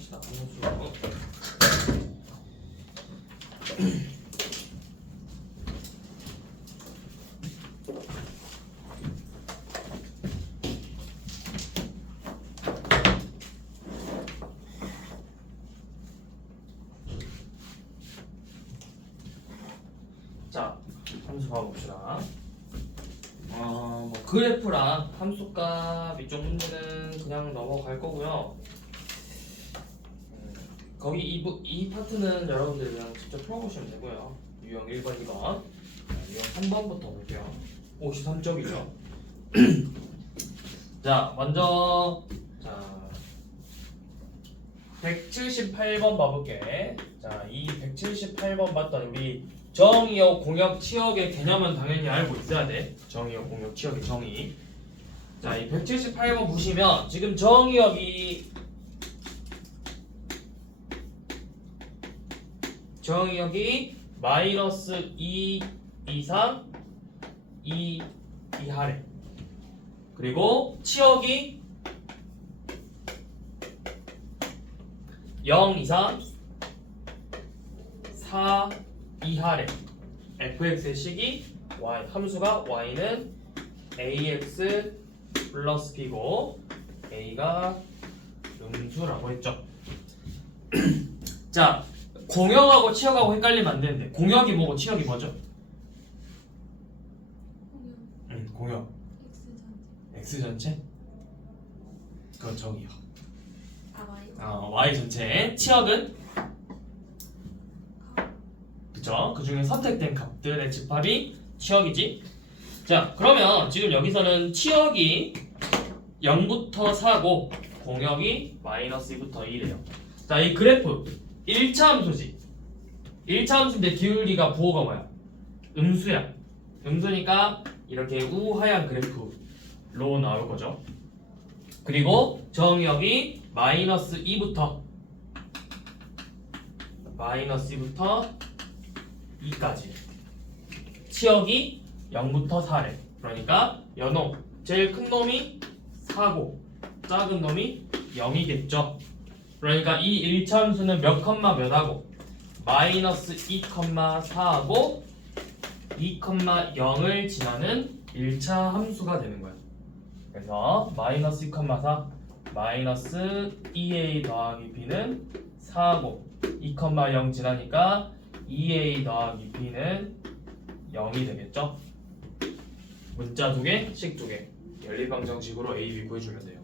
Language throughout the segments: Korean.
해봅시다. 함수. 자, 함수 봐봅시다. 그래프랑 함수값 이쪽 문제는 그냥 넘어갈 거고요. 거기 이 파트는 여러분들이 그냥 직접 풀어보시면 되고요. 유형 1번, 2번, 유형 3번부터 볼게요. 53쪽이죠. 자, 먼저 178번 봐볼게. 자, 이 178번 봤더니 우리 정의역, 공역, 치역의 개념은 당연히 알고 있어야 돼. 정의역, 공역, 치역의 정의. 자, 이 178번 보시면 지금 정의역이 마이너스 2 이상 2 이하래. 그리고 치역이 0 이상 4 이하래. fx의 식이 y, 함수가 y는 ax 플러스 b고 a가 음수라고 했죠. 자, 공역하고 치역하고 헷갈리면 안 되는데 공역이 뭐고 치역이 뭐죠? 공역. x 전체? 그건 정의요. y 전체. 치역은 그쵸? 그 중에 선택된 값들의 집합이 치역이지. 자, 그러면 지금 여기서는 치역이 0부터 4고 공역이 마이너스 2부터 1이에요. 자, 이 그래프 1차 함수지. 1차 함수인데 기울기가 부호가 뭐야? 음수야. 음수니까 이렇게 우하향 그래프로 나올 거죠. 그리고 정역이 마이너스 2부터 2까지. 치역이 0부터 4래. 그러니까 연호 제일 큰 놈이 4고 작은 놈이 0이겠죠. 그러니까 이 1차 함수는 몇 컴마 몇 하고 마이너스 2,4하고 2,0을 지나는 1차 함수가 되는 거야. 그래서 마이너스 2,4 마이너스 2a 더하기 b는 4고 2,0 지나니까 2a 더하기 b는 0이 되겠죠. 문자 2개, 식 2개. 연립방정식으로 a, b 구해주면 돼요.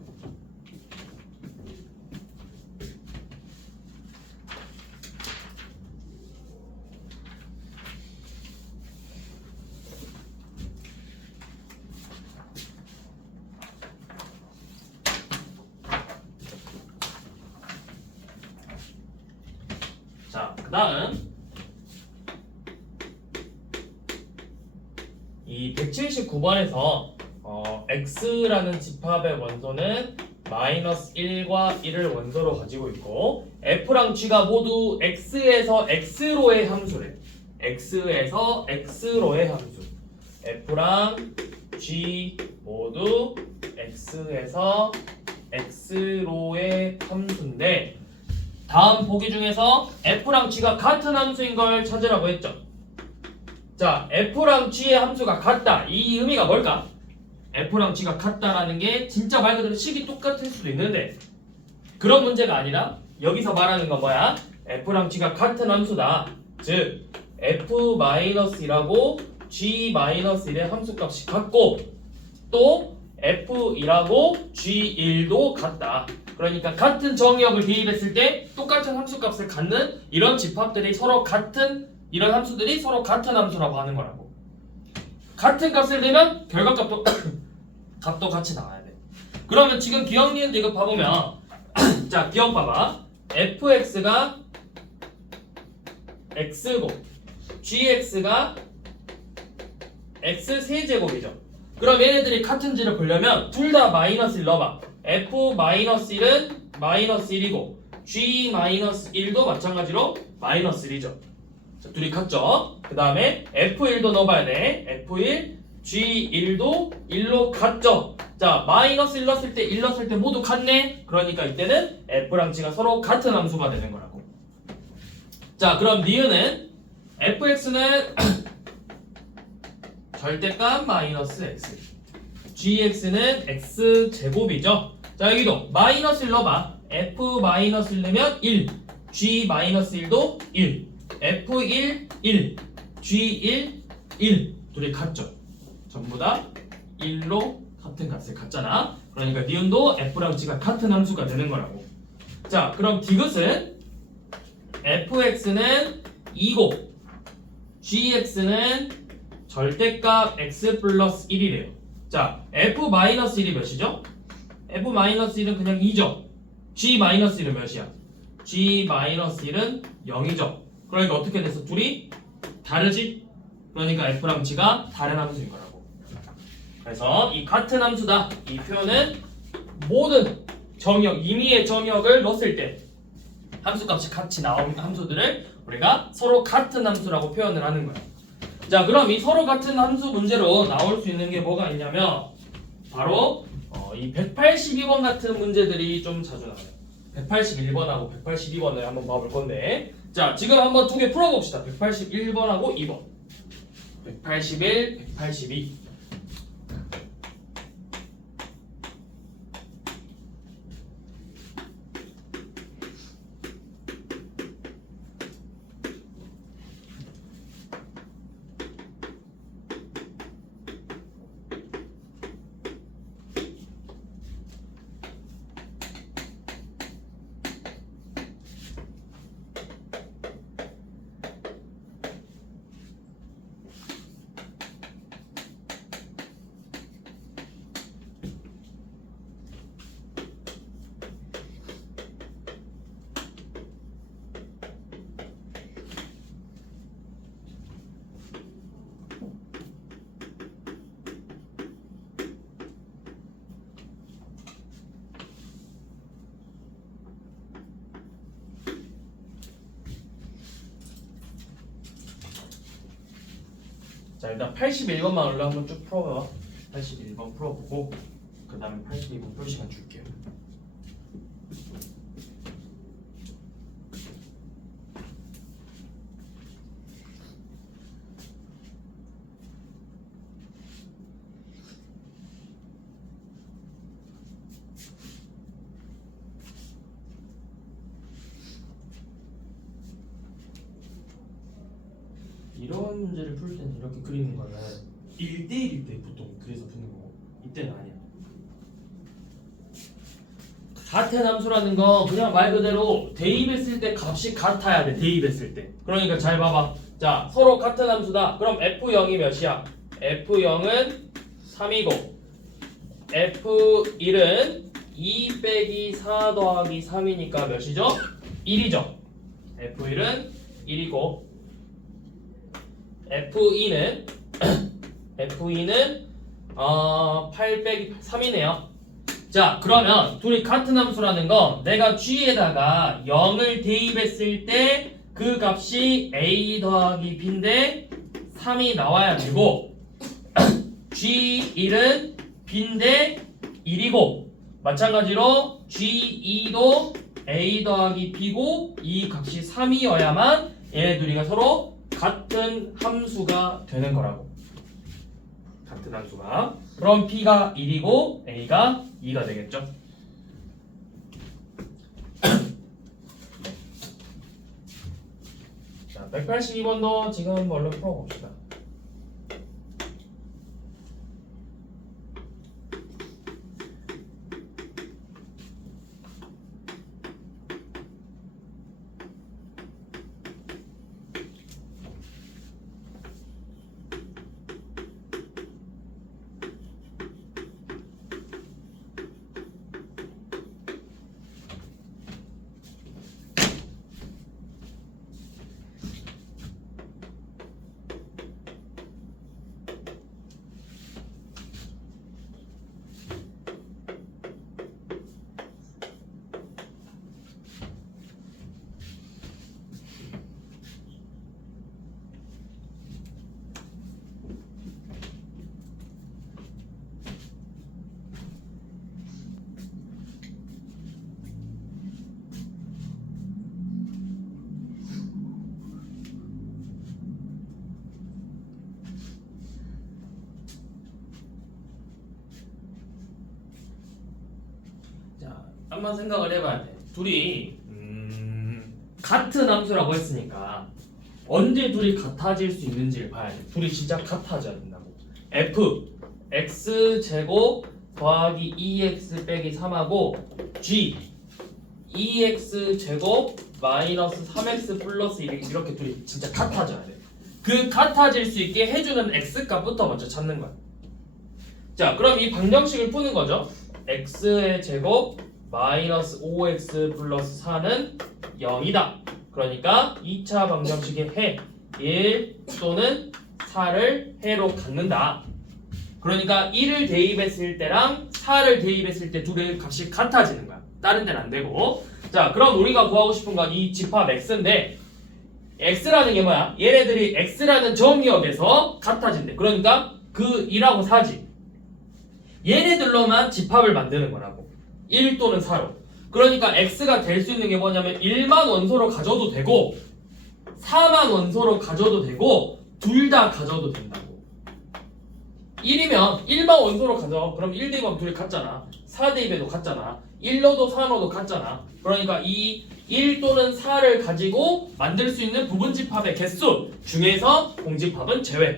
자, 그 다음 이 179번에서 x라는 집합의 원소는 마이너스 1과 1을 원소로 가지고 있고 f랑 g가 모두 x에서 x로의 함수래. x에서 x로의 함수. f랑 g 모두 x에서 x로의 함수인데 다음 보기 중에서 f랑 g가 같은 함수인 걸 찾으라고 했죠. 자, f랑 g의 함수가 같다. 이 의미가 뭘까? f랑 g가 같다라는 게 진짜 말 그대로 식이 똑같을 수도 있는데 그런 문제가 아니라 여기서 말하는 건 뭐야? f랑 g가 같은 함수다. 즉 f-1하고 g-1의 함수값이 같고 또 f1하고 g1도 같다. 그러니까 같은 정의역을 대입했을 때 똑같은 함수값을 갖는 이런 집합들이 서로 같은 이런 함수들이 서로 같은 함수라고 하는 거라고. 같은 값을 내면 결과값도 값도 같이 나와야 돼. 그러면 지금 기억, 니은, 디귿 봐보면 자, 기억 봐봐. fx가 x고 gx가 x 세제곱이죠. 그럼 얘네들이 같은지를 보려면 둘 다 마이너스 1 넣어봐. f-1은 마이너스 1이고 g-1도 마찬가지로 마이너스 1이죠. 자, 둘이 같죠? 그 다음에 f1도 넣어봐야 돼. f1, g1도 1로 같죠? 자, 마이너스 1 넣었을 때 1 넣었을 때 모두 같네? 그러니까 이때는 f랑 g가 서로 같은 함수가 되는 거라고. 자, 그럼 니은은 fx는 절대값 마이너스 x, gx는 x제곱이죠. 자, 여기도 마이너스 1 넣어봐. f 마이너스 1 넣으면 1, g 마이너스 1도 1, f1 1, g1 1 둘이 같죠. 전부 다 1로 같은 값을 갖잖아. 그러니까 니은도 f랑 g가 같은 함수가 되는 거라고. 자, 그럼 디귿은 fx는 2고 gx는 절대값 x 플러스 1이래요. 자, f-1이 몇이죠? f-1은 그냥 2죠. g-1은 몇이야? g-1은 0이죠. 그러니까 어떻게 돼서 둘이 다르지? 그러니까 f랑 g가 다른 함수인 거라고. 그래서 이 같은 함수다. 이 표현은 모든 정역, 임의의 정역을 넣었을 때 함수값이 같이 나오는 함수들을 우리가 서로 같은 함수라고 표현을 하는 거야. 자, 그럼 이 서로 같은 함수 문제로 나올 수 있는 게 뭐가 있냐면 바로 이 182번 같은 문제들이 좀 자주 나와요. 181번하고 182번을 한번 봐볼 건데, 자, 지금 한번 두 개 풀어봅시다. 181번하고 2번. 181, 182. 자, 일단 81번만 얼른 한번 쭉 풀어봐. 81번 풀어보고 그 다음에 82번 풀 시간 줄게요. 이런 문제를 풀 때는 이렇게 그리는 거는 1대1일 때 보통 그래서 푸는 거고, 이때는 아니야. 같은 함수라는 거 그냥 말 그대로 대입했을 때 값이 같아야 돼. 대입했을 때. 그러니까 잘 봐봐. 자, 서로 같은 함수다. 그럼 f0이 몇이야? f0은 3이고 f1은 2 빼기 4 더하기 3이니까 몇이죠? 1이죠. f1은 1이고 F2는 8 빼기 3이네요. 자, 그러면 둘이 같은 함수라는 건 내가 G에다가 0을 대입했을 때 그 값이 A 더하기 B인데 3이 나와야 되고 G1은 B인데 1이고 마찬가지로 G2도 A 더하기 B고 이 값이 3이어야만 얘네 둘이가 서로 같은 함수가 되는 거라고. 같은 함수가. 그럼 B가 1이고 A가 2가 되겠죠. 자, 182번도 지금 한번 얼른 풀어봅시다. 한번 생각을 해봐야 돼. 둘이 같은 함수라고 했으니까 언제 둘이 같아질 수 있는지를 봐야 돼. 둘이 진짜 같아져야 된다고. f x제곱 더하기 2x 빼기 3하고 g 2x제곱 마이너스 3x 플러스 1 이렇게 둘이 진짜 같아져야 돼. 그 같아질 수 있게 해주는 x값부터 먼저 찾는 거야. 자, 그럼 이 방정식을 푸는 거죠. x의 제곱 마이너스 5x 플러스 4는 0이다. 그러니까 2차 방정식의 해 1 또는 4를 해로 갖는다. 그러니까 1을 대입했을 때랑 4를 대입했을 때 둘의 값이 같아지는 거야. 다른 데는 안 되고. 자, 그럼 우리가 구하고 싶은 건 이 집합 x인데 x라는 게 뭐야? 얘네들이 x라는 정의역에서 같아진대. 그러니까 그 2하고 4지. 얘네들로만 집합을 만드는 거라고. 1 또는 4로. 그러니까 x가 될 수 있는 게 뭐냐면 1만 원소로 가져도 되고 4만 원소로 가져도 되고 둘 다 가져도 된다고. 1이면 1만 원소로 가져. 그럼 1 대입하면 둘이 같잖아. 4 대입해도 같잖아. 1 넣어도 4 넣어도 같잖아. 그러니까 이 1 또는 4를 가지고 만들 수 있는 부분집합의 개수 중에서 공집합은 제외.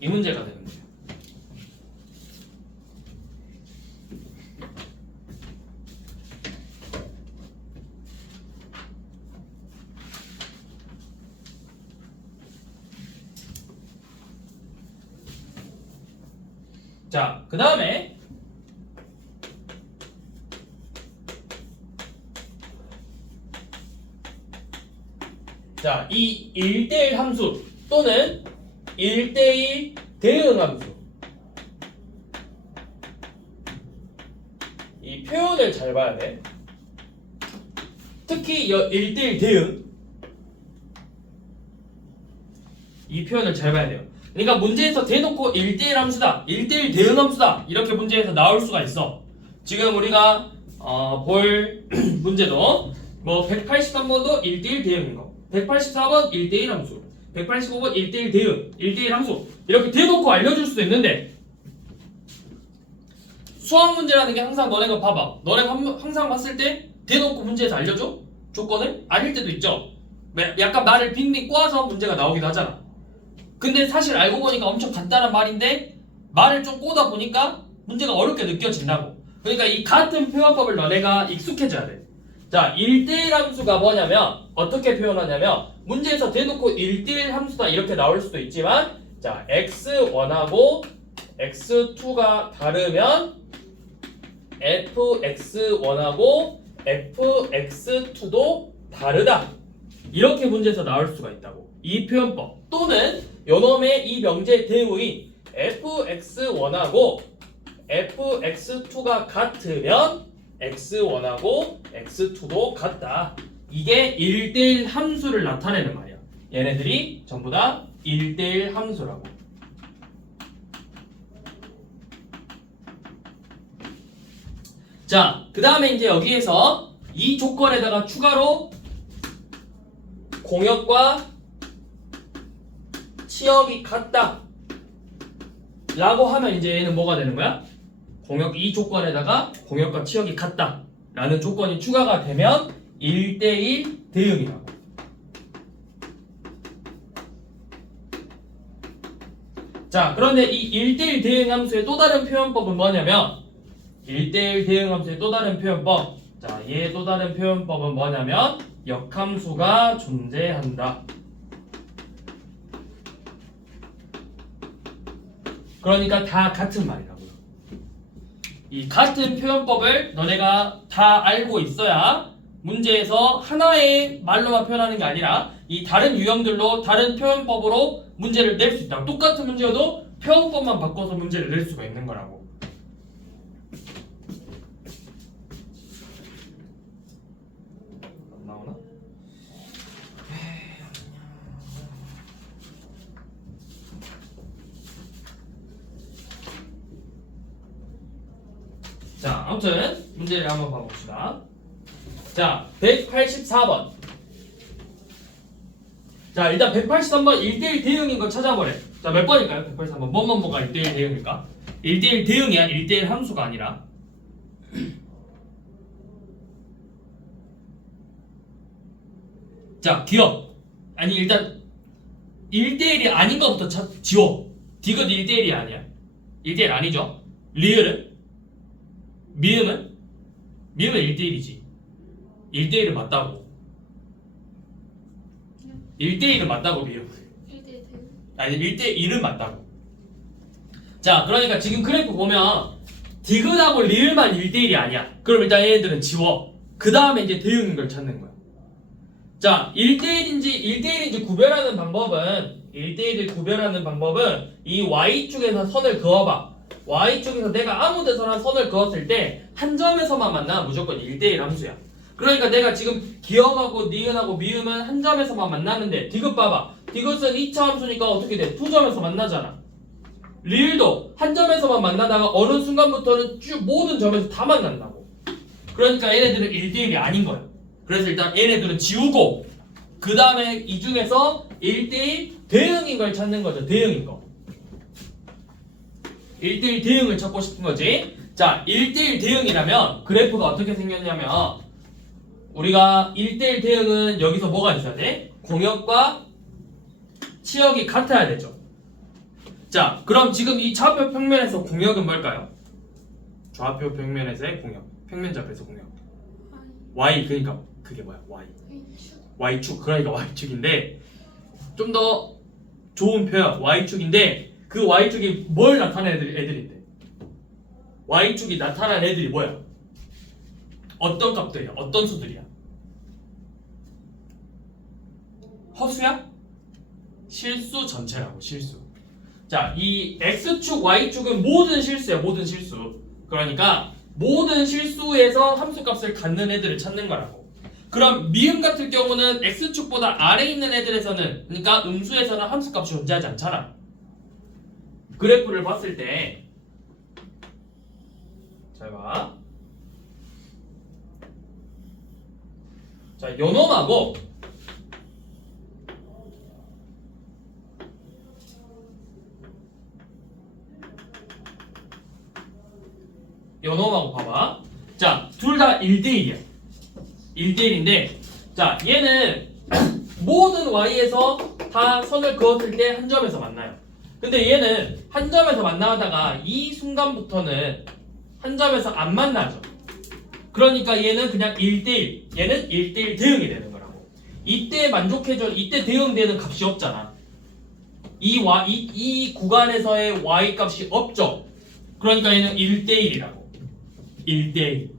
이 문제가 되는 거예요. 자, 그 다음에 자, 이 1대1 함수 또는 1대1 대응 함수 이 표현을 잘 봐야 돼. 특히 1대1 대응 이 표현을 잘 봐야 돼요. 그러니까 문제에서 대놓고 1대1 함수다 1대1 대응 함수다 이렇게 문제에서 나올 수가 있어. 지금 우리가 볼 문제도 뭐 183번도 1대1 대응인 거 184번 1대1 함수 185번 1대1 대응 1대1 함수 이렇게 대놓고 알려줄 수도 있는데 수학 문제라는 게 항상 너네가 봐봐. 너네가 항상 봤을 때 대놓고 문제에서 알려줘? 조건을? 아닐 때도 있죠. 약간 말을 빙빙 꼬아서 문제가 나오기도 하잖아. 근데 사실 알고 보니까 엄청 간단한 말인데 말을 좀 꼬다 보니까 문제가 어렵게 느껴진다고. 그러니까 이 같은 표현법을 너네가 익숙해져야 돼. 자, 1대1 함수가 뭐냐면 어떻게 표현하냐면 문제에서 대놓고 1대1 함수다 이렇게 나올 수도 있지만 자, x1하고 x2가 다르면 fx1하고 fx2도 다르다. 이렇게 문제에서 나올 수가 있다고. 이 표현법 또는 요놈의 이 명제 대우인 fx1하고 fx2가 같으면 x1하고 x2도 같다. 이게 1대1 함수를 나타내는 말이야. 얘네들이 전부 다 1대1 함수라고. 자, 그 다음에 이제 여기에서 이 조건에다가 추가로 공역과 치역이 같다 라고 하면 이제 얘는 뭐가 되는 거야? 공역 이 조건에다가 공역과 치역이 같다 라는 조건이 추가가 되면 1대1 대응이라고. 자, 그런데 이 1대1 대응 함수의 또 다른 표현법은 뭐냐면 1대1 대응 함수의 또 다른 표현법. 자, 얘의 또 다른 표현법은 뭐냐면 역함수가 존재한다. 그러니까 다 같은 말이라고요. 이 같은 표현법을 너네가 다 알고 있어야 문제에서 하나의 말로만 표현하는 게 아니라 이 다른 유형들로 다른 표현법으로 문제를 낼 수 있다. 똑같은 문제여도 표현법만 바꿔서 문제를 낼 수가 있는 거라고. 안 나오나? 자, 아무튼 문제를 한번 봐봅시다. 자, 184번. 자, 일단 183번 1대1 대응인 거 찾아보래. 자, 몇 번일까요? 183번. 뭐가 1대1 대응일까? 1대1 대응이야. 1대1 함수가 아니라. 자, 기억. 아니 일단 1대1이 아닌 것부터 지워. 디귿 1대1이 아니야. 1대1 아니죠. 리을은? 미음은? 미음은 1대1이지. 1대1은 맞다고. 1대1은 맞다고 미음은. 1대 아니 1대1은 맞다고. 자, 그러니까 지금 그래프 보면 디귿하고 리을만 1대1이 아니야. 그럼 일단 얘네들은 지워. 그 다음에 이제 대응인 걸 찾는 거야. 자, 1대1인지 구별하는 방법은 1대1을 구별하는 방법은 이 Y축에서 선을 그어봐. Y축에서 내가 아무 데서나 선을 그었을 때 한 점에서만 만나면 무조건 1대1 함수야. 그러니까 내가 지금 기억하고 니은하고 미음은 한 점에서만 만나는데 디귿 봐봐. 디귿은 2차 함수니까 어떻게 돼? 두 점에서 만나잖아. 리을도 한 점에서만 만나다가 어느 순간부터는 쭉 모든 점에서 다 만난다고. 그러니까 얘네들은 1대1이 아닌 거야. 그래서 일단 얘네들은 지우고 그 다음에 이 중에서 1대1 대응인 걸 찾는 거죠. 대응인 거. 1대1 대응을 찾고 싶은 거지. 자, 1대1 대응이라면 그래프가 어떻게 생겼냐면 우리가 1대1 대응은 여기서 뭐가 있어야 돼? 공역과 치역이 같아야 되죠. 자, 그럼 지금 이 좌표 평면에서 공역은 뭘까요? 좌표 평면에서의 공역. 평면좌표에서 공역. Y, 그러니까 그게 뭐야? Y. Y축. 그러니까 Y축인데 좀 더 좋은 표현 Y축인데 그 Y축이 뭘 나타내는 애들인데? Y축이 나타난 애들이 뭐야? 어떤 값들이야? 어떤 수들이야? 허수야? 실수 전체라고. 실수. 자, 이 X축, Y축은 모든 실수야. 모든 실수. 그러니까 모든 실수에서 함수값을 갖는 애들을 찾는 거라고. 그럼 미음 같은 경우는 X축보다 아래에 있는 애들에서는, 그러니까 음수에서는 함수값이 존재하지 않잖아. 그래프를 봤을 때 잘 봐. 자, 요놈하고 요놈하고 봐봐. 자, 둘 다 1대1이야. 1대1인데 자, 얘는 모든 y에서 다 선을 그었을 때 한 점에서 만나요. 근데 얘는 한 점에서 만나다가 이 순간부터는 한 점에서 안 만나죠. 그러니까 얘는 그냥 1대1. 얘는 1대1 대응이 되는 거라고. 이때 만족해줘. 이때 대응되는 값이 없잖아. 이 구간에서의 y 값이 없죠. 그러니까 얘는 1대1이라고. 1대1.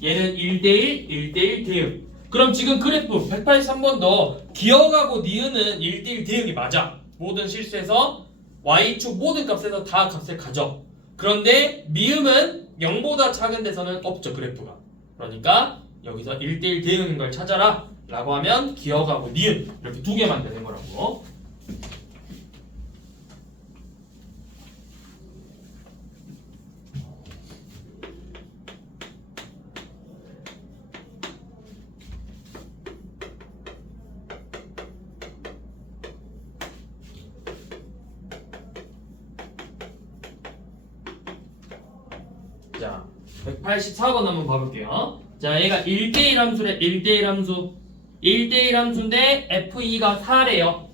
얘는 1대1, 1대1 대응. 그럼 지금 그래프 183번도 기억하고 니은은 1대1 대응이 맞아. 모든 실수에서 y축 모든 값에서 다 값을 가져. 그런데 미음은 0보다 작은 데서는 없죠. 그래프가. 그러니까 여기서 1대1 대응인 걸 찾아라 라고 하면 기억하고 니은 이렇게 두 개만 되는 거라고. 자, 184번 한번 봐볼게요. 자, 얘가 1대1 함수래. 1대1 함수. 1대1 함수인데 F2가 4래요.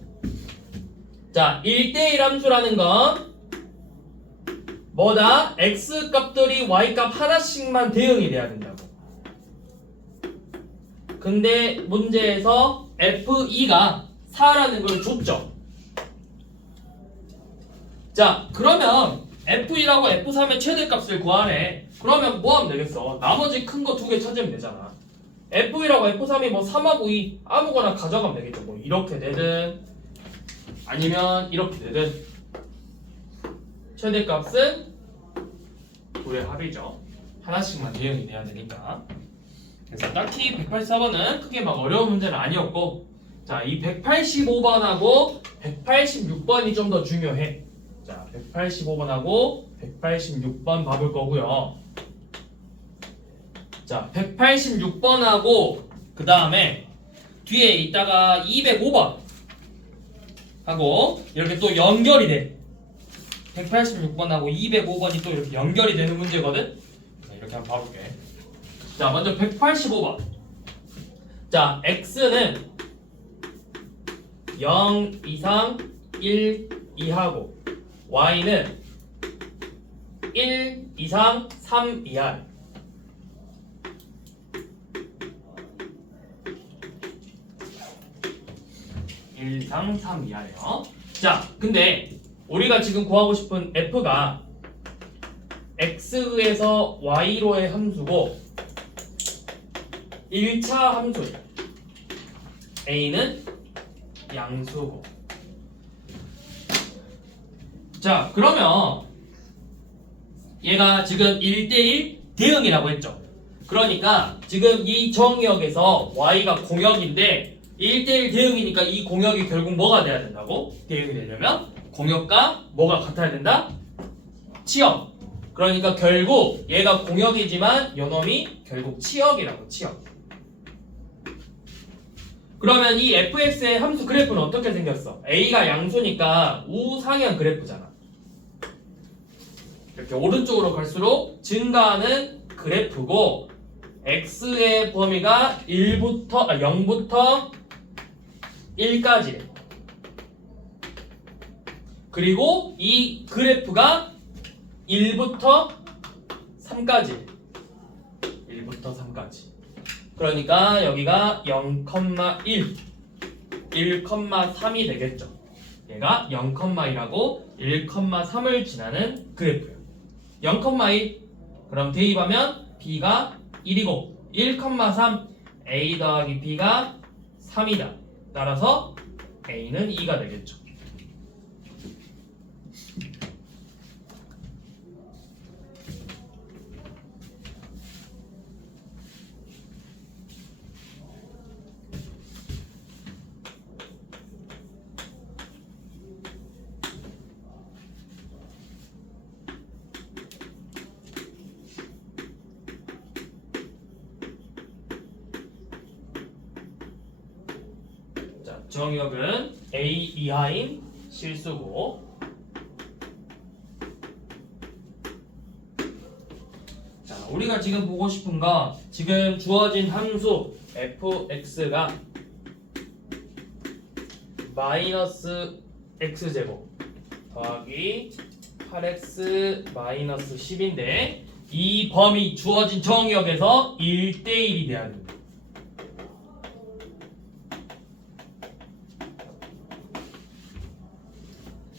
자, 1대1 함수라는 건 뭐다? X 값들이 Y 값 하나씩만 대응이 돼야 된다고. 근데 문제에서 F2가 4라는 걸 줬죠. 자, 그러면 F1하고 F3의 최대값을 구하래. 그러면 뭐 하면 되겠어? 나머지 큰 거 두 개 찾으면 되잖아. F1하고 F3이 뭐 3하고 2 아무거나 가져가면 되겠죠. 뭐 이렇게 되든 아니면 이렇게 되든 최대값은 둘의 합이죠. 하나씩만 대응이 돼야 되니까. 그래서 딱히 184번은 크게 막 어려운 문제는 아니었고, 자, 이 185번하고 186번이 좀 더 중요해. 자, 185번하고 186번 봐볼 거고요. 자, 186번하고 그 다음에 뒤에 있다가 205번 하고 이렇게 또 연결이 돼. 186번하고 205번이 또 이렇게 연결이 되는 문제거든. 자, 이렇게 한번 봐볼게. 자, 먼저 185번. 자, x는 0 이상 1 이하고 y는 1 이상 3 이하. 이상 3 이하래요. 자, 근데 우리가 지금 구하고 싶은 f가 x에서 y로의 함수고 1차 함수예요. a는 양수고. 자, 그러면 얘가 지금 1대1 대응이라고 했죠. 그러니까 지금 이 정역에서 y가 공역인데 1대1 대응이니까 이 공역이 결국 뭐가 돼야 된다고? 대응이 되려면 공역과 뭐가 같아야 된다? 치역. 그러니까 결국 얘가 공역이지만 요놈이 결국 치역이라고. 치역. 그러면 이 fx의 함수 그래프는 어떻게 생겼어? a가 양수니까 우상향 그래프잖아. 이렇게 오른쪽으로 갈수록 증가하는 그래프고 x의 범위가 0부터 1까지. 그리고 이 그래프가 1부터 3까지. 1부터 3까지. 그러니까 여기가 0,1, 1,3이 되겠죠. 얘가 0,1하고 1,3을 지나는 그래프예요. 0,1 그럼 대입하면 b가 1이고 1,3 a 더하기 b가 3이다. 따라서 a는 2가 되겠죠. 정역은 a 이하인 실수고 자, 우리가 지금 보고 싶은 거 지금 주어진 함수 fx가 마이너스 x제곱 더하기 8x 마이너스 10인데 이 범위 주어진 정역에서 1대1이 돼야 됩니다.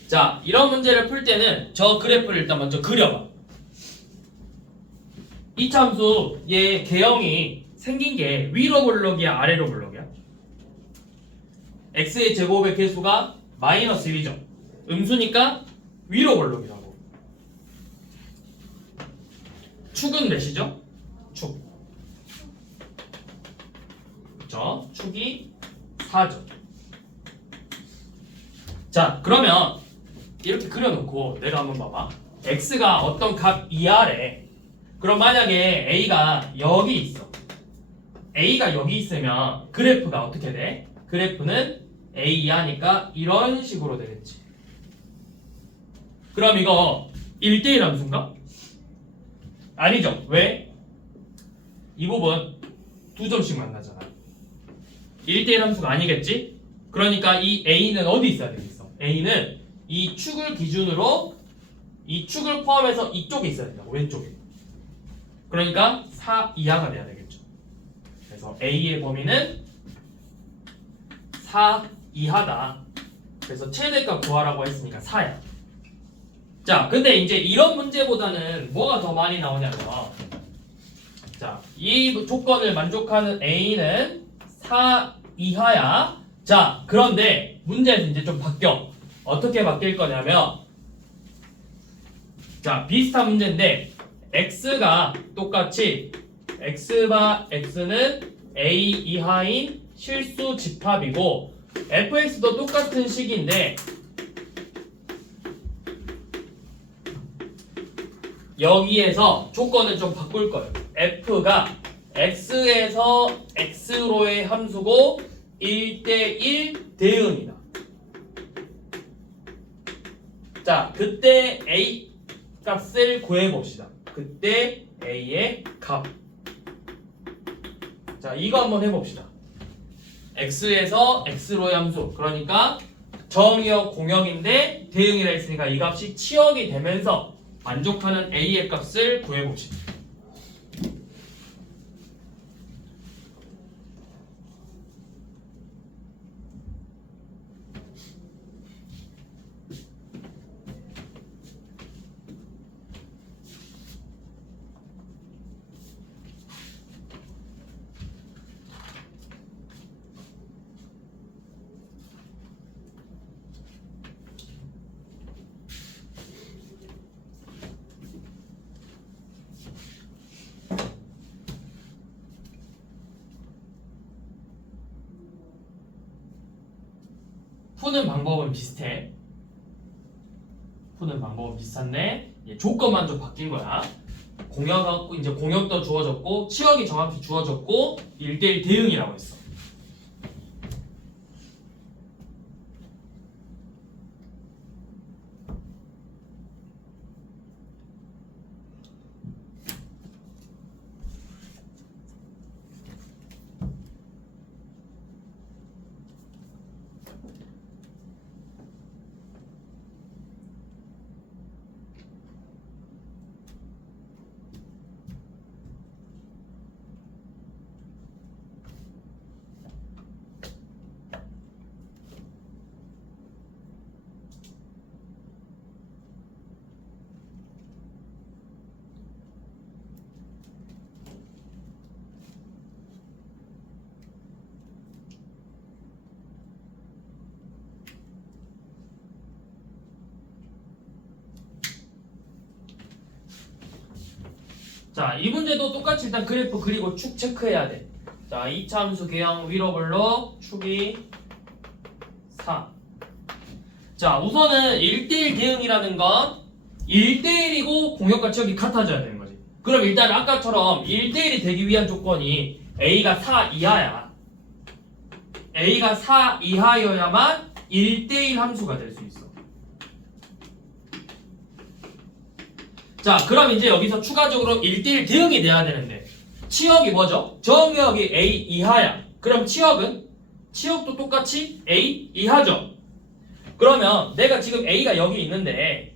자, 이런 문제를 풀 때는 저 그래프를 일단 먼저 그려봐. 이 참수 얘 개형이 생긴 게 위로 볼록이야 아래로 볼록이야? x의 제곱의 개수가 마이너스 1이죠. 음수니까 위로 볼록이라고. 축은 몇이죠? 축. 그쵸? 축이 4죠. 자, 그러면 이렇게 그려놓고 내가 한번 봐봐. x가 어떤 값 이하래. 그럼 만약에 a가 여기 있어. a가 여기 있으면 그래프가 어떻게 돼? 그래프는 a 이하니까 이런 식으로 되겠지. 그럼 이거 1대1 함수인가? 아니죠. 왜? 이 부분 2점씩 만나잖아. 1대1 함수가 아니겠지? 그러니까 이 a는 어디 있어야 되겠어? a는 이 축을 기준으로 이 축을 포함해서 이쪽에 있어야 된다고. 왼쪽에. 그러니까 4 이하가 돼야 되겠죠. 그래서 a의 범위는 4 이하다. 그래서 최대값 구하라고 했으니까 4야. 자, 근데 이제 이런 문제보다는 뭐가 더 많이 나오냐면 자, 이 조건을 만족하는 a는 4 이하야. 자, 그런데 문제는 이제 좀 바뀌어. 어떻게 바뀔 거냐면 자, 비슷한 문제인데 x가 똑같이 x바 x는 a 이하인 실수 집합이고 fx도 똑같은 식인데 여기에서 조건을 좀 바꿀 거예요. f가 x에서 x로의 함수고 1대1 대응이다. 자, 그때 a 값을 구해봅시다. 그때 a의 값. 자, 이거 한번 해봅시다. x에서 x로의 함수. 그러니까 정의역 공역인데 대응이라 했으니까 이 값이 치역이 되면서 만족하는 a의 값을 구해봅시다. 푸는 방법은 비슷해. 푸는 방법은 비슷한데 조건만 좀 바뀐 거야. 공역하고 이제 공역도 주어졌고 치역이 정확히 주어졌고 1대1 대응이라고 했어. 자, 이 문제도 똑같이 일단 그래프 그리고 축 체크해야 돼. 자, 이차함수 계형 위로 불러 축이 4. 자, 우선은 1대1 대응이라는 건 1대1이고 공역과 치역이 같아져야 되는 거지. 그럼 일단 아까처럼 1대1이 되기 위한 조건이 A가 4 이하야. A가 4 이하여야만 1대1 함수가 될 수 있어. 자, 그럼 이제 여기서 추가적으로 1대1 대응이 돼야 되는데 치역이 뭐죠? 정역이 A 이하야. 그럼 치역도 똑같이 A 이하죠. 그러면 내가 지금 A가 여기 있는데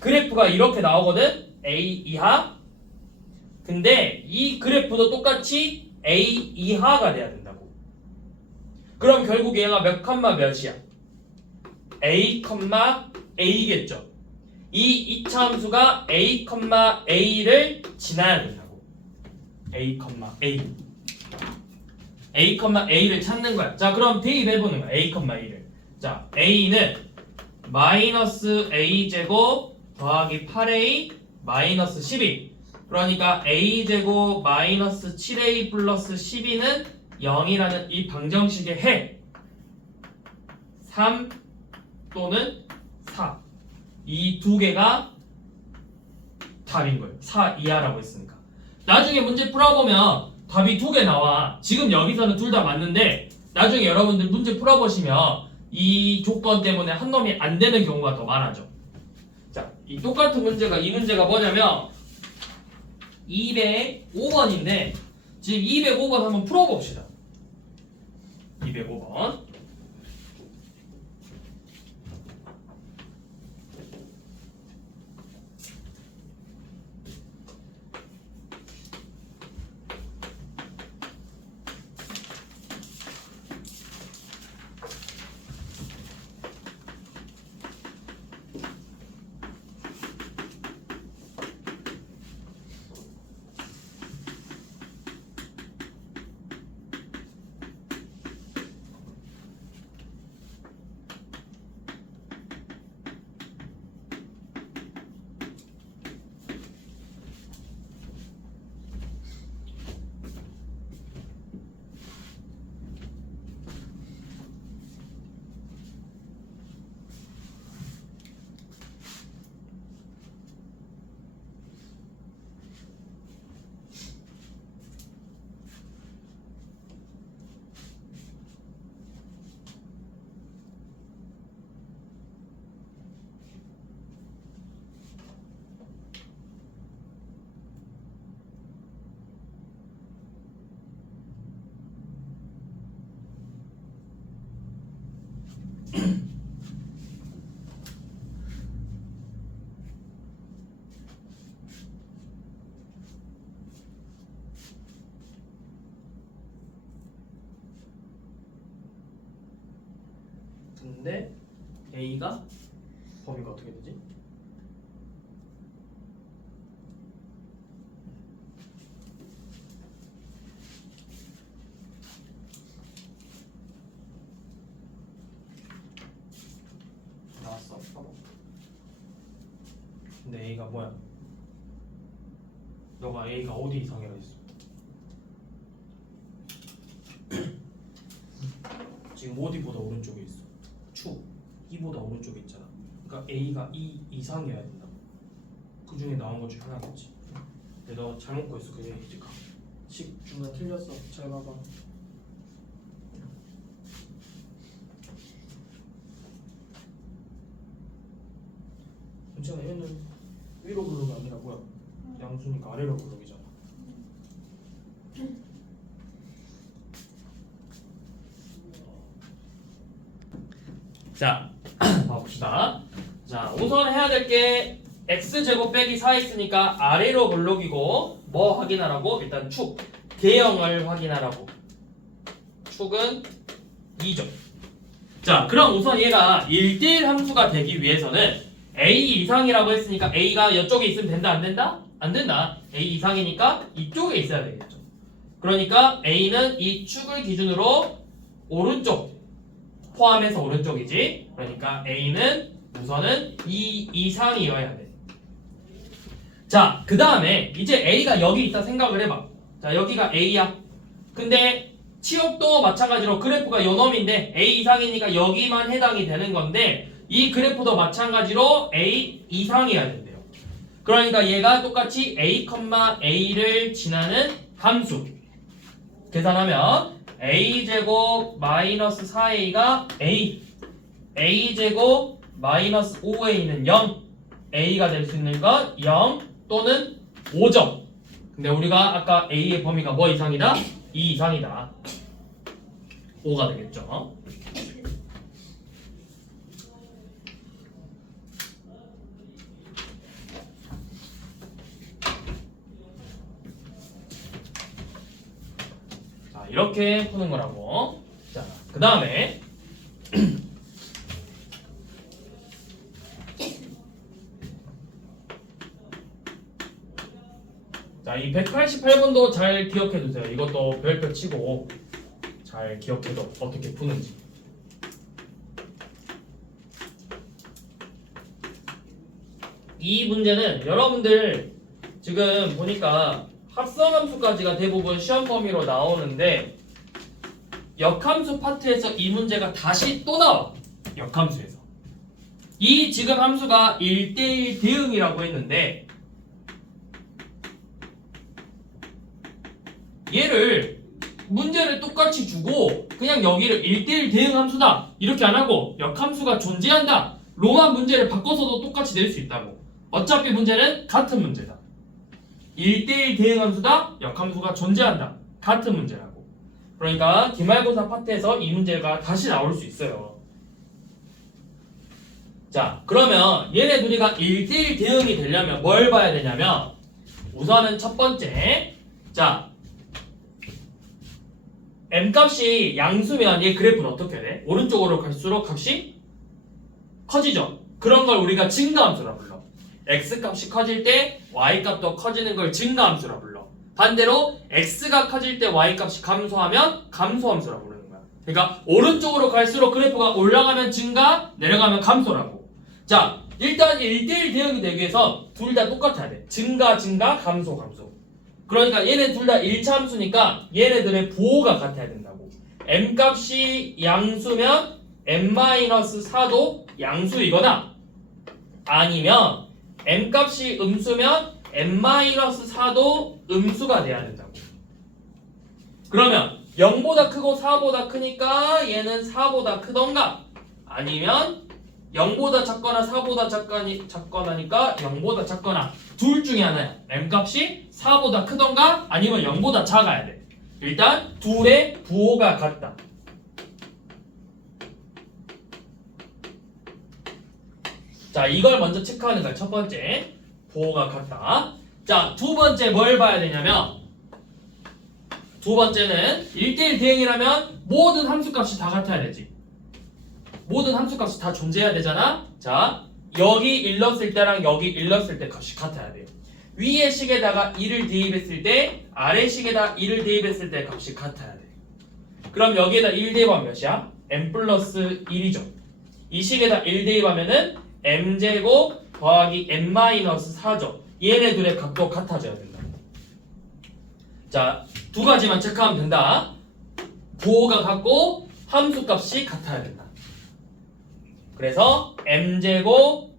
그래프가 이렇게 나오거든. A 이하. 근데 이 그래프도 똑같이 A 이하가 돼야 된다고. 그럼 결국 얘가 몇 컴마 몇이야? A 컴마 A겠죠. 이 2차 함수가 A, A를 지나야 된다고. A, A. A, A를 찾는 거야. 자, 그럼 대입해보는 거야. A, A를. 자, A는 마이너스 A제곱 더하기 8A 마이너스 12. 그러니까 A제곱 마이너스 7A 플러스 12는 0이라는 이 방정식의 해. 3 또는 4. 이 두 개가 답인 거예요. 4 이하라고 했으니까. 나중에 문제 풀어보면 답이 두 개 나와. 지금 여기서는 둘 다 맞는데 나중에 여러분들 문제 풀어보시면 이 조건 때문에 한 놈이 안 되는 경우가 더 많아져. 자, 이 똑같은 문제가 이 문제가 뭐냐면 205번인데 지금 205번 한번 풀어봅시다. 205번. 근데 A가 범위가 어떻게 되지? 나왔어. 봐봐. 근데 A가 뭐야? 너가 A가 어디 이상이라 했어? 지금 어디보다 오른쪽에 있어? 축 2보다 오른쪽에 있잖아. 그러니까 A가 2 이상이어야 된다고. 그 중에 나온 것 중에 하나겠지. 근데 너 잘못 구했어. 그 얘기지. 식 중간 틀렸어. 잘 봐봐. 괜찮아. 얘는 위로 블록이 아니라 뭐야? 양수니까 아래로 블록이잖아. 자, 봐봅시다. 자, 우선 해야 될 게 x제곱 빼기 4x니까 아래로 블록이고 뭐 확인하라고? 일단 축, 개형을 확인하라고. 축은 2죠. 자, 그럼 우선 얘가 1대1 함수가 되기 위해서는 a 이상이라고 했으니까 a가 이쪽에 있으면 된다 안 된다? 안 된다. a 이상이니까 이쪽에 있어야 되겠죠. 그러니까 a는 이 축을 기준으로 오른쪽 포함해서 오른쪽이지. 그러니까 a는 우선은 2 이상이어야 돼. 자, 그 다음에 이제 a가 여기 있다 생각을 해봐. 자, 여기가 a야. 근데 치역도 마찬가지로 그래프가 요 놈인데 a 이상이니까 여기만 해당이 되는 건데 이 그래프도 마찬가지로 a 이상이어야 된대요. 그러니까 얘가 똑같이 a, a를 지나는 함수 계산하면 a제곱 마이너스 4a가 a제곱 마이너스 5a는 0, a가 될 수 있는 건 0 또는 5점. 근데 우리가 아까 a의 범위가 뭐 이상이다? 2 이상이다. 5가 되겠죠. 자, 이렇게 푸는 거라고. 자, 그 다음에 자, 이 188번도 잘 기억해 두세요. 이것도 별표 치고 잘 기억해둬. 어떻게 푸는지. 이 문제는 여러분들 지금 보니까 합성함수까지가 대부분 시험 범위로 나오는데 역함수 파트에서 이 문제가 다시 또 나와. 역함수에서. 이 지금 함수가 1대1 대응이라고 했는데 얘를 문제를 똑같이 주고 그냥 여기를 1대1 대응 함수다 이렇게 안 하고 역함수가 존재한다 로만 문제를 바꿔서도 똑같이 낼 수 있다고. 어차피 문제는 같은 문제다. 1대1 대응 함수다, 역함수가 존재한다, 같은 문제라고. 그러니까 기말고사 파트에서 이 문제가 다시 나올 수 있어요. 자, 그러면 얘네 둘이가 1대1 대응이 되려면 뭘 봐야 되냐면 우선은 첫 번째, 자 m값이 양수면 얘 그래프는 어떻게 돼? 오른쪽으로 갈수록 값이 커지죠. 그런 걸 우리가 증가함수라 불러. x값이 커질 때 y값도 커지는 걸 증가함수라 불러. 반대로 x가 커질 때 y값이 감소하면 감소함수라 부르는 거야. 그러니까 오른쪽으로 갈수록 그래프가 올라가면 증가, 내려가면 감소라고. 자, 일단 1대1 대응이 되기 위해서 둘 다 똑같아야 돼. 증가, 감소, 감소. 그러니까 얘네 둘 다 1차 함수니까 얘네들의 부호가 같아야 된다고. m값이 양수면 m-4도 양수이거나 아니면 m값이 음수면 m-4도 음수가 돼야 된다고. 그러면 0보다 크고 4보다 크니까 얘는 4보다 크던가 아니면 0보다 작거나 4보다 작거나니까 0보다 작거나 둘 중에 하나야. m값이 4보다 크던가 아니면 0보다 작아야 돼. 일단 둘의 부호가 같다. 자, 이걸 먼저 체크하는 거야. 첫 번째, 부호가 같다. 자, 두 번째 뭘 봐야 되냐면 두 번째는 1대1 대응이라면 모든 함수값이 다 같아야 되지. 모든 함수값이 다 존재해야 되잖아. 자, 여기 1 넣었을 때랑 여기 1 넣었을 때 값이 같아야 돼요. 위의 식에다가 1을 대입했을 때 아래 식에다 1을 대입했을 때 값이 같아야 돼. 그럼 여기에다 1 대입하면 몇이야? m 플러스 1이죠. 이 식에다 1 대입하면은 m제곱 더하기 m 마이너스 4죠. 얘네 둘의 값도 같아져야 된다. 자, 두 가지만 체크하면 된다. 부호가 같고 함수값이 같아야 된다. 그래서 m제곱은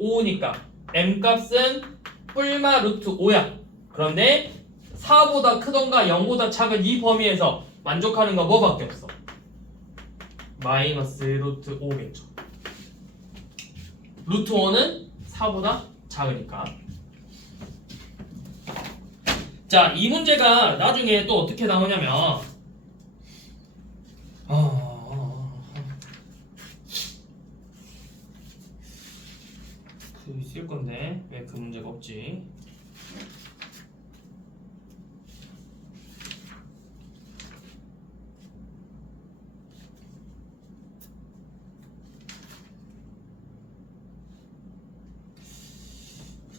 5니까 m값은 뿔마 루트 5야. 그런데 4보다 크던가 0보다 작은 이 범위에서 만족하는 건 뭐밖에 없어? 마이너스 루트 5겠죠. 루트 5는 4보다 작으니까. 자, 이 문제가 나중에 또 어떻게 나오냐면 있을 건데 왜 그 문제가 없지?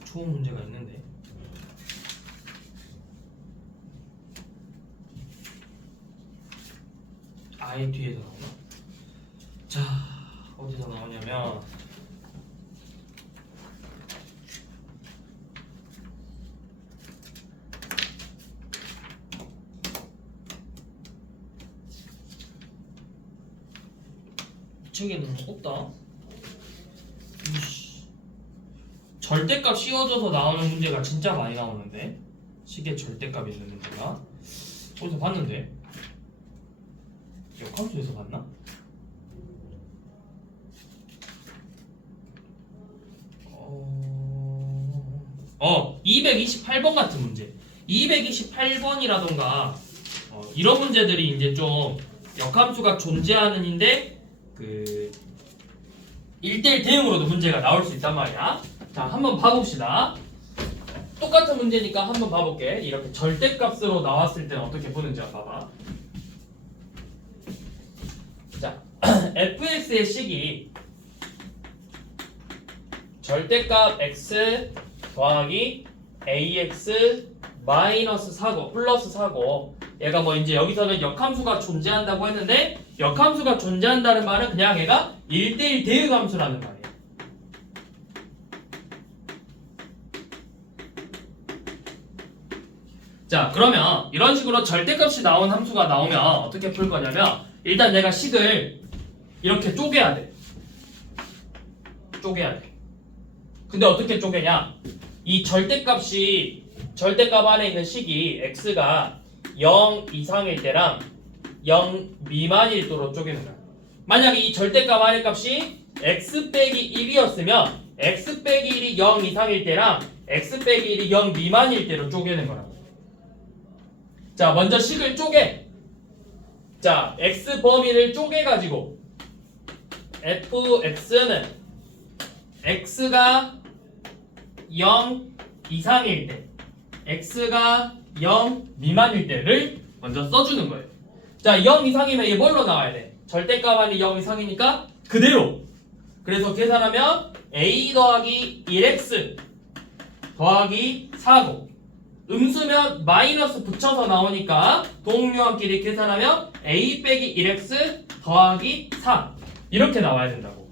좋은 문제가 있는데. 아예 뒤에서 나오나? 자, 어디서 나오냐면 책에는 없다. 절대값 씌워져서 나오는 문제가 진짜 많이 나오는데, 식의 절대값이 있는 문제가 어디서 봤는데? 역함수에서 봤나? 228번 같은 문제. 228번이라던가 이런 문제들이 이제 좀 역함수가 존재하는인데 그 1대1 대응으로도 문제가 나올 수 있단 말이야. 자, 한번 봐봅시다. 똑같은 문제니까 한번 봐볼게. 이렇게 절대값으로 나왔을 때는 어떻게 보는지 봐봐. 자, fx의 식이 절대값 x 더하기 ax 마이너스 4고 플러스 4고, 얘가 뭐 이제 여기서는 역함수가 존재한다고 했는데, 역함수가 존재한다는 말은 그냥 얘가 1대1 대응함수라는 말이에요. 자, 그러면 이런 식으로 절대값이 나온 함수가 나오면 어떻게 풀 거냐면, 일단 내가 식을 이렇게 쪼개야 돼. 쪼개야 돼. 근데 어떻게 쪼개냐? 이 절대값 안에 있는 식이 x가 0 이상일 때랑 0 미만일 때로 쪼개는 거야. 만약에 이 절대값 안의 값이 x 빼기 1이었으면 x 빼기 1이 0 이상일 때랑 x 빼기 1이 0 미만일 때로 쪼개는 거라고. 자, 먼저 식을 쪼개. 자, x 범위를 쪼개가지고 fx는 x가 0 이상일 때, x가 0 미만일 때를 먼저 써주는 거예요. 자, 0 이상이면 얘 뭘로 나와야 돼? 절대값 안이 0 이상이니까 그대로. 그래서 계산하면 a 더하기 1x 더하기 4고, 음수면 마이너스 붙여서 나오니까 동류한끼리 계산하면 a 빼기 1x 더하기 4 이렇게 나와야 된다고.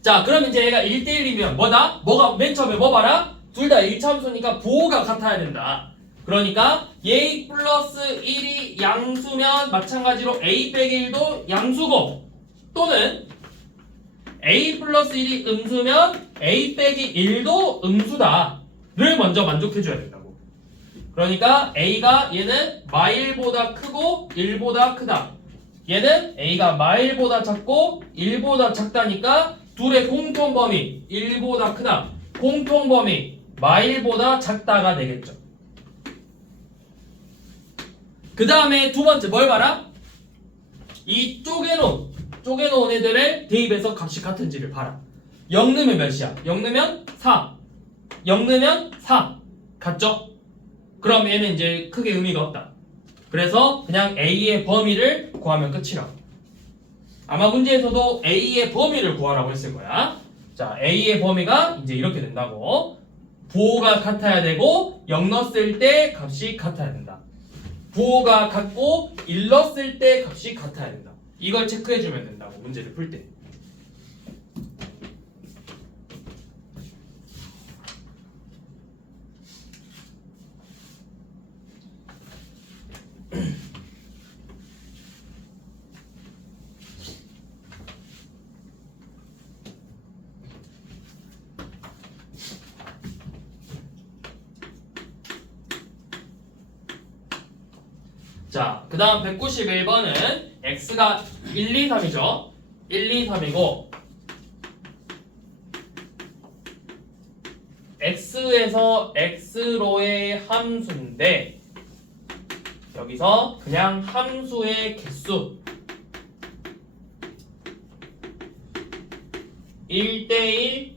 자, 그럼 이제 얘가 1대1이면 뭐다? 뭐가 맨 처음에 뭐 봐라? 둘 다 1차함수니까 부호가 같아야 된다. 그러니까 a 플러스 1이 양수면 마찬가지로 a 빼기 1도 양수고, 또는 a 플러스 1이 음수면 a 빼기 1도 음수다를 먼저 만족해줘야 된다고. 그러니까 a가 얘는 마일보다 크고 1보다 크다. 얘는 a가 마일보다 작고 1보다 작다니까 둘의 공통범위 1보다 크다, 공통범위 마일보다 작다가 되겠죠. 그 다음에 두 번째 뭘 봐라? 이 쪼개놓은 애들을 대입해서 값이 같은지를 봐라. 0 넣으면 몇이야? 0 넣으면 4. 0 넣으면 4. 같죠? 그럼 얘는 이제 크게 의미가 없다. 그래서 그냥 A의 범위를 구하면 끝이라고. 아마 문제에서도 A의 범위를 구하라고 했을 거야. 자, A의 범위가 이제 이렇게 된다고. 부호가 같아야 되고 0 넣었을 때 값이 같아야 된다. 부호가 같고 1 넣었을 때 값이 같아야 된다. 이걸 체크해주면 된다고 문제를 풀 때. 자, 그 다음 191번은 x가 1, 2, 3이죠. 1, 2, 3이고 x에서 x로의 함수인데 여기서 그냥 함수의 개수 1대1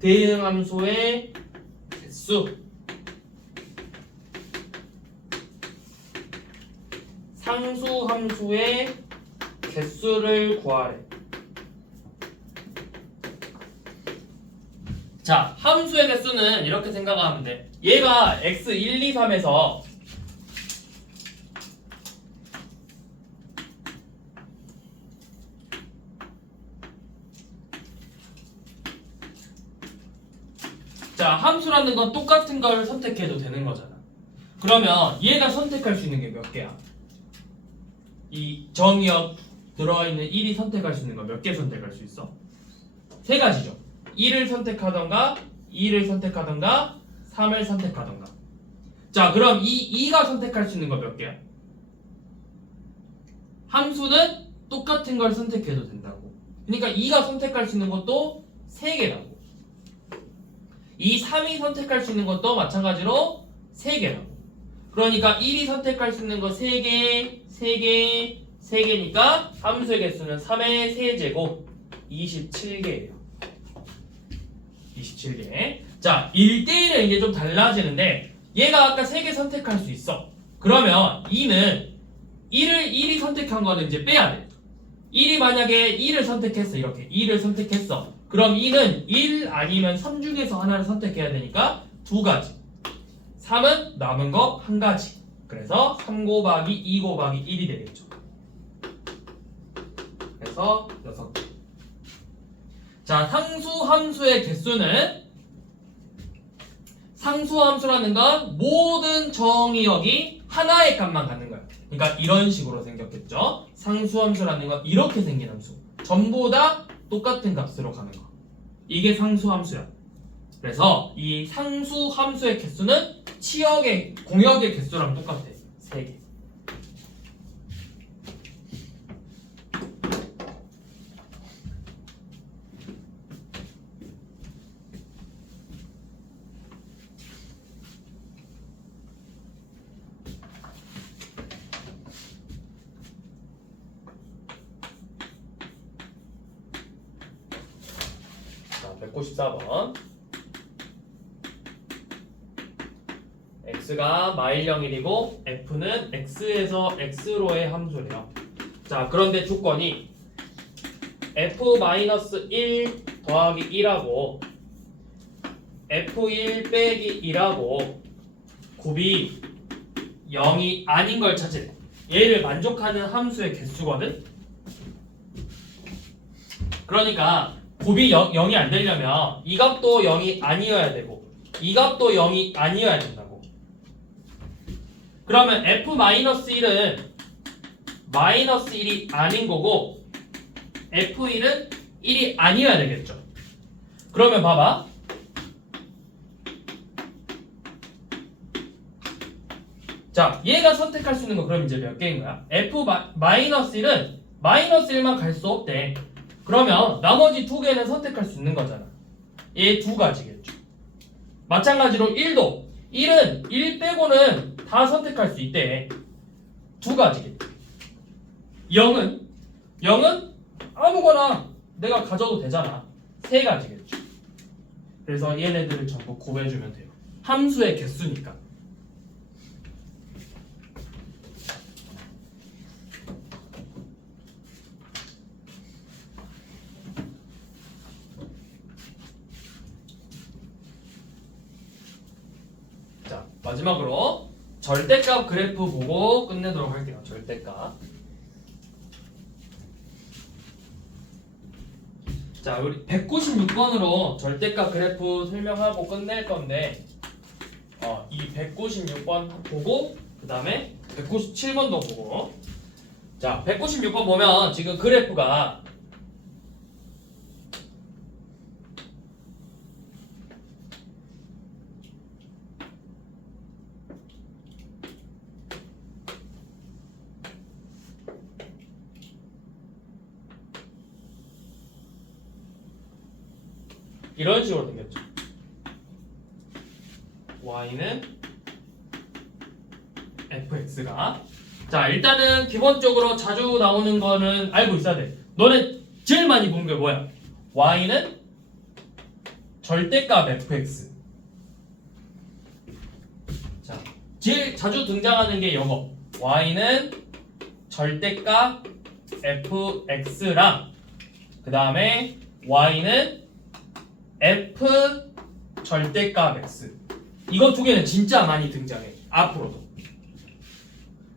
대응함수의 개수 상수함수의 개수를 구하래. 자, 함수의 개수는 이렇게 생각하면 돼. 얘가 x 1, 2, 3에서 자, 함수라는 건 똑같은 걸 선택해도 되는 거잖아. 그러면 얘가 선택할 수 있는 게 몇 개야? 이 정의역 들어있는 1이 선택할 수 있는 거 몇 개 선택할 수 있어? 세 가지죠. 1을 선택하던가 2를 선택하던가 3을 선택하던가. 자, 그럼 이 2가 선택할 수 있는 거 몇 개야? 함수는 똑같은 걸 선택해도 된다고. 그러니까 2가 선택할 수 있는 것도 3개라고. 이 3이 선택할 수 있는 것도 마찬가지로 3개라고. 그러니까 1이 선택할 수 있는 거 3개, 3개, 3개니까 함수의 개수는 3의 세제곱 27개예요. 27개. 자, 1대1은 이게 좀 달라지는데 얘가 아까 3개 선택할 수 있어. 그러면 2는 1이 선택한 거는 이제 빼야 돼. 1이 만약에 2를 선택했어. 이렇게 2를 선택했어. 그럼 2는 1 아니면 3 중에서 하나를 선택해야 되니까 2가지. 3은 남은 거 1가지. 그래서 3 곱하기 2 곱하기 1이 되겠죠. 그래서 6개. 자, 상수함수의 개수는 상수함수라는 건 모든 정의역이 하나의 값만 갖는 거야. 그러니까 이런 식으로 생겼겠죠. 상수함수라는 건 이렇게 생긴 함수. 전부 다 똑같은 값으로 가는 거. 이게 상수함수야. 그래서 이 상수함수의 개수는 치역의 공역의 개수랑 똑같아. 3개. 자, 194번. x가 -0이고 f는 x에서 x로의 함수래요. 자, 그런데 조건이 f-1 더하기 1하고 f1 빼기 1하고 곱이 0이 아닌 걸 찾으래. 얘를 만족하는 함수의 개수거든. 그러니까 곱이 0이 안 되려면 이 값도 0이 아니어야 되고 이 값도 0이 아니어야 된다고. 그러면 f-1은 -1이 아닌 거고 f1은 1이 아니어야 되겠죠. 그러면 봐봐. 자, 얘가 선택할 수 있는 거 그럼 이제 몇 개인 거야? f-1은 -1만 갈 수 없대. 그러면 나머지 2개는 선택할 수 있는 거잖아. 얘 2가지겠죠. 마찬가지로 1도 1은 1 빼고는 다 선택할 수 있대. 2가지겠죠. 0은 아무거나 내가 가져도 되잖아. 3가지겠죠. 그래서 얘네들을 전부 곱해주면 돼요. 함수의 개수니까. 마지막으로 절대값 그래프 보고 끝내도록 할게요. 절대값. 자, 우리 196번으로 절대값 그래프 설명하고 끝낼 건데 이 196번 보고 그 다음에 197번도 보고. 자, 196번 보면 지금 그래프가 이런 식으로 생겼죠. y는 fx가. 자, 일단은 기본적으로 자주 나오는 거는 알고 있어야 돼. 너네 제일 많이 본 게 뭐야? y는 절대값 fx. 자, 제일 자주 등장하는 게 이거. y는 절대값 fx랑 그 다음에 y는 f 절대값 x. 이거 두 개는 진짜 많이 등장해. 앞으로도.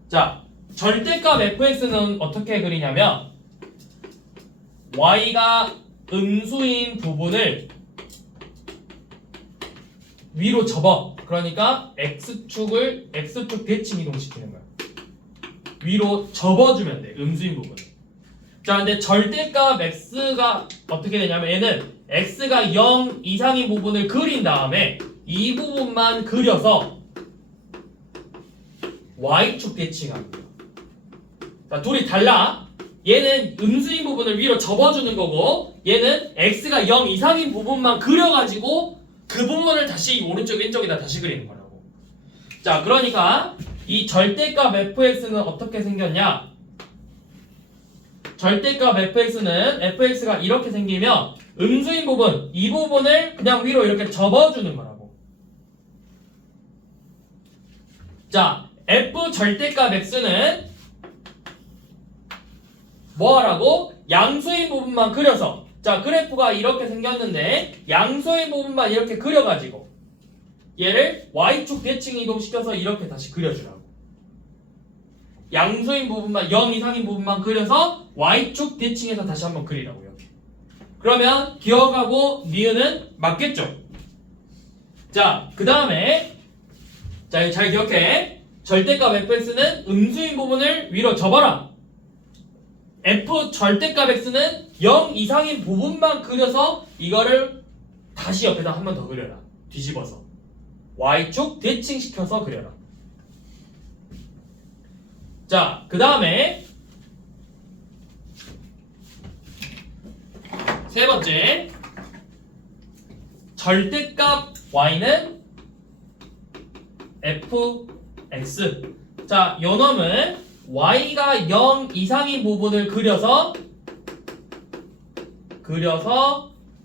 자, 절대값 fx는 어떻게 그리냐면 y가 음수인 부분을 위로 접어. 그러니까 x축 대칭 이동시키는 거야. 위로 접어주면 돼. 음수인 부분. 자, 근데 절대값 x가 어떻게 되냐면 얘는 x가 0 이상인 부분을 그린 다음에 이 부분만 그려서 y축 대칭합니다. 자, 둘이 달라. 얘는 음수인 부분을 위로 접어주는 거고 얘는 x가 0 이상인 부분만 그려가지고 그 부분을 다시 오른쪽 왼쪽에다 다시 그리는 거라고. 자, 그러니까 이 절대값 fx는 어떻게 생겼냐? 절대값 fx는 fx가 이렇게 생기면 음수인 부분, 이 부분을 그냥 위로 이렇게 접어주는 거라고. 자, f 절대값 x는 뭐 하라고? 양수인 부분만 그려서. 자, 그래프가 이렇게 생겼는데 양수인 부분만 이렇게 그려가지고 얘를 y축 대칭 이동시켜서 이렇게 다시 그려주라고. 양수인 부분만 0 이상인 부분만 그려서 y축 대칭해서 다시 한번 그리라고. 이렇게. 그러면 기억하고 니은은 맞겠죠? 자, 그 다음에 자, 잘 기억해. 절대값 fx는 음수인 부분을 위로 접어라. f 절대값 x는 0 이상인 부분만 그려서 이거를 다시 옆에다 한 번 더 그려라. 뒤집어서 y축 대칭시켜서 그려라. 자, 그 다음에 세 번째, 절대값 y는 fx. 자, 요 놈은 y가 0 이상인 부분을 그려서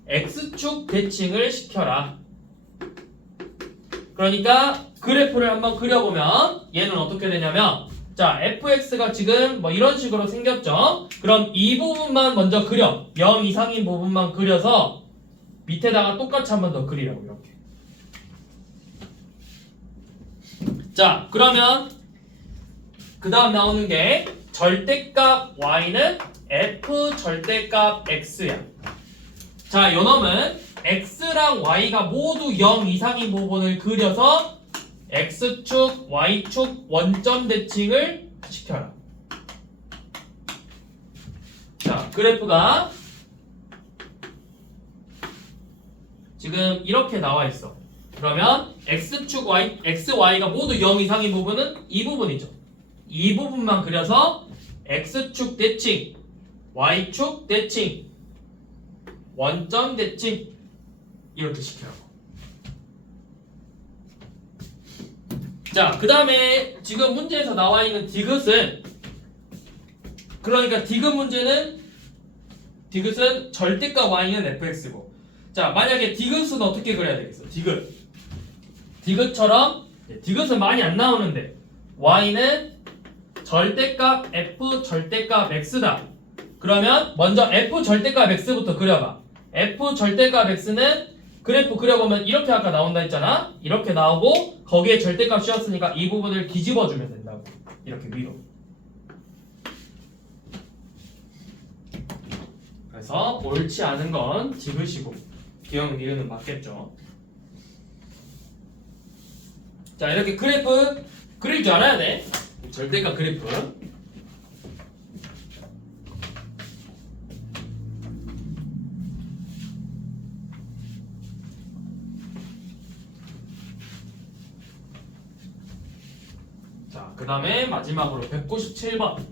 x축 대칭을 시켜라. 그러니까 그래프를 한번 그려보면 얘는 어떻게 되냐면, 자, fx가 지금 뭐 이런 식으로 생겼죠. 그럼 이 부분만 먼저 그려. 0 이상인 부분만 그려서 밑에다가 똑같이 한 번 더 그리라고. 이렇게. 자, 그러면 그 다음 나오는 게 절대값 y는 f 절대값 x야. 자, 요 놈은 x랑 y가 모두 0 이상인 부분을 그려서 x축, y축 원점 대칭을 시켜라. 자, 그래프가 지금 이렇게 나와 있어. 그러면 x축, xy가 모두 0 이상인 부분은 이 부분이죠. 이 부분만 그려서 x축 대칭, y축 대칭, 원점 대칭 이렇게 시켜라고. 자, 그 다음에 지금 문제에서 나와 있는 디귿은, 그러니까 디귿은 절대값 y는 fx고, 자, 만약에 디귿은 어떻게 그려야 되겠어? 디귿처럼 디귿은 많이 안 나오는데 y는 절대값 f 절대값 x다. 그러면 먼저 f 절대값 x부터 그려봐. f 절대값 x는 그래프 그려보면 이렇게 아까 나온다 했잖아. 이렇게 나오고 거기에 절대값이었으니까 이 부분을 뒤집어주면 된다고. 이렇게 위로. 그래서 옳지 않은 건 집으시고 기억 니은은 맞겠죠. 자, 이렇게 그래프 그릴 줄 알아야 돼. 절대값 그래프. 자, 그 다음에 마지막으로 197번.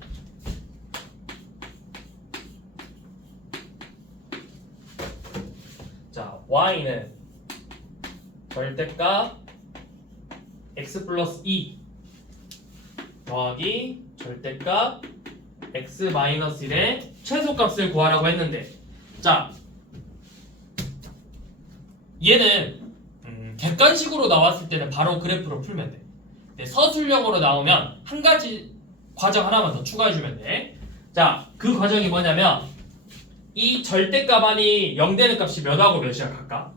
자, y는 절대값 x 플러스 2 더하기 절대값 x 마이너스 1의 최소값을 구하라고 했는데, 자, 얘는 객관식으로 나왔을 때는 바로 그래프로 풀면 돼. 근데 서술형으로 나오면 한 가지 과정 하나만 더 추가해주면 돼. 자, 그 과정이 뭐냐면 이 절대값 안이 0 되는 값이 몇하고 몇이야 각각?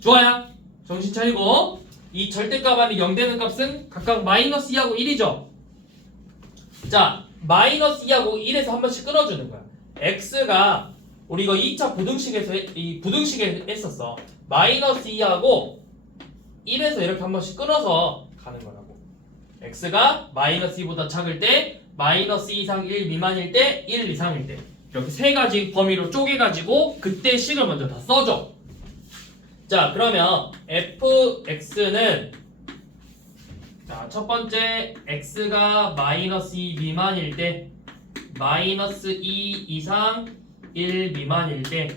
좋아요. 정신 차리고. 이 절대값 안이 0 되는 값은 각각 마이너스 2하고 1이죠. 자, 마이너스 2하고 1에서 한 번씩 끊어주는 거야. x가 우리 이거 2차 부등식에서 이 부등식에 했었어. 마이너스 2하고 1에서 이렇게 한 번씩 끊어서 가는 거라고. x가 마이너스 2보다 작을 때, 마이너스 2 이상 1 미만일 때, 1 이상일 때, 이렇게 세 가지 범위로 쪼개가지고 그때 식을 먼저 다 써줘. 자, 그러면 fx는 자, 첫 번째 x가 마이너스 2 미만일 때, 마이너스 2 이상 1 미만일 때,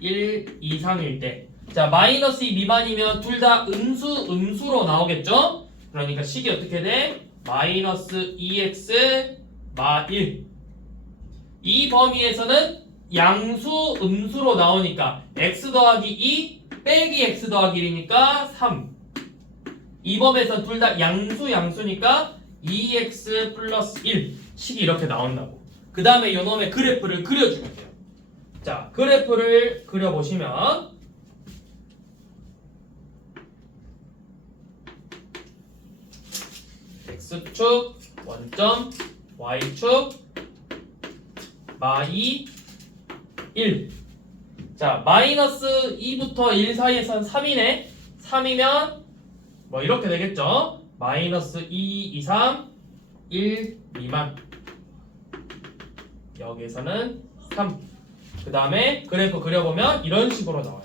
1 이상일 때. 자, 마이너스 2 미만이면 둘 다 음수로 나오겠죠? 그러니까 식이 어떻게 돼? 마이너스 2x 마 1. 이 범위에서는 양수 음수로 나오니까 x 더하기 2 빼기 x 더하기 1이니까 3. 이 범위에서 둘 다 양수니까 2x 플러스 1. 식이 이렇게 나온다고. 그 다음에 요놈의 그래프를 그려주면 돼요. 자, 그래프를 그려보시면 x축 원점, y축 마이 1. 자, 마이너스 2부터 1 사이에선 3이네. 3이면 뭐 이렇게 되겠죠. 마이너스 2 이상 1 미만. 여기에서는 3. 그 다음에 그래프 그려보면 이런 식으로 나와요.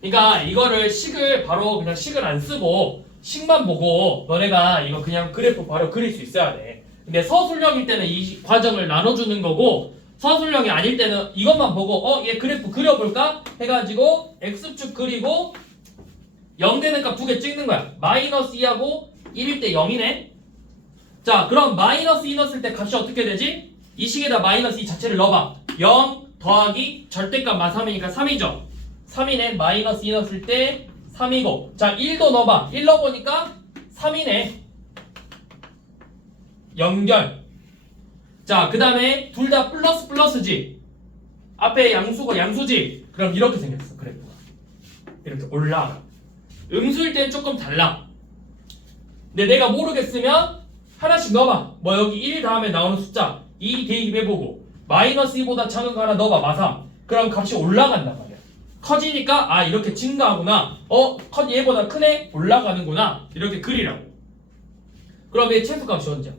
그러니까 이거를 식을 바로 그냥 식을 안 쓰고 식만 보고 너네가 이거 그냥 그래프 바로 그릴 수 있어야 돼. 근데 서술형일 때는 이 과정을 나눠주는 거고, 서술형이 아닐 때는 이것만 보고 얘 그래프 그려볼까? 해가지고 x축 그리고 0 되는 값 두 개 찍는 거야. 마이너스 2하고 1일 때 0이네. 자, 그럼 마이너스 2 넣었을 때 값이 어떻게 되지? 이 식에다 마이너스 2 자체를 넣어봐. 0 더하기 절대값 마 3이니까 3이죠. 3이네. 마이너스 2 넣었을 때 3이고. 자, 1도 넣어봐. 1 넣어보니까 3이네. 연결. 자, 그 다음에 둘 다 플러스지. 앞에 양수고 양수지. 그럼 이렇게 생겼어, 그래프가. 이렇게 올라가. 음수일 때는 조금 달라. 근데 내가 모르겠으면 하나씩 넣어봐. 뭐 여기 1 다음에 나오는 숫자 2 대입해보고 마이너스 2보다 작은 거 하나 넣어봐. 마3. 그럼 값이 올라간단 말이야. 커지니까 아, 이렇게 증가하구나. 얘보다 크네? 올라가는구나. 이렇게 그리라고. 그럼 얘 최소값이 언제야?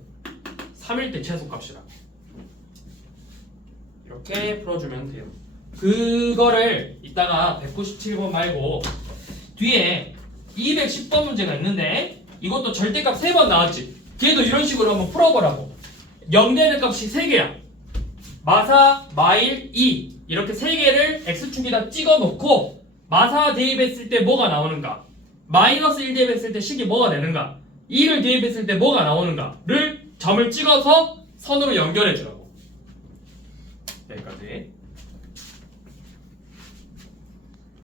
3일 때 최소값이라. 이렇게 풀어주면 돼요. 그거를 이따가 197번 말고 뒤에 210번 문제가 있는데, 이것도 절대값 3번 나왔지. 걔도 이런 식으로 한번 풀어보라고. 0 되는 값이 3개야. 마사, 마일, 2 이렇게 3개를 x축에다 찍어놓고 마사 대입했을 때 뭐가 나오는가, 마이너스 1 대입했을 때 식이 뭐가 되는가, 2를 대입했을 때 뭐가 나오는가를 점을 찍어서 선으로 연결해 주라고. 여기까지.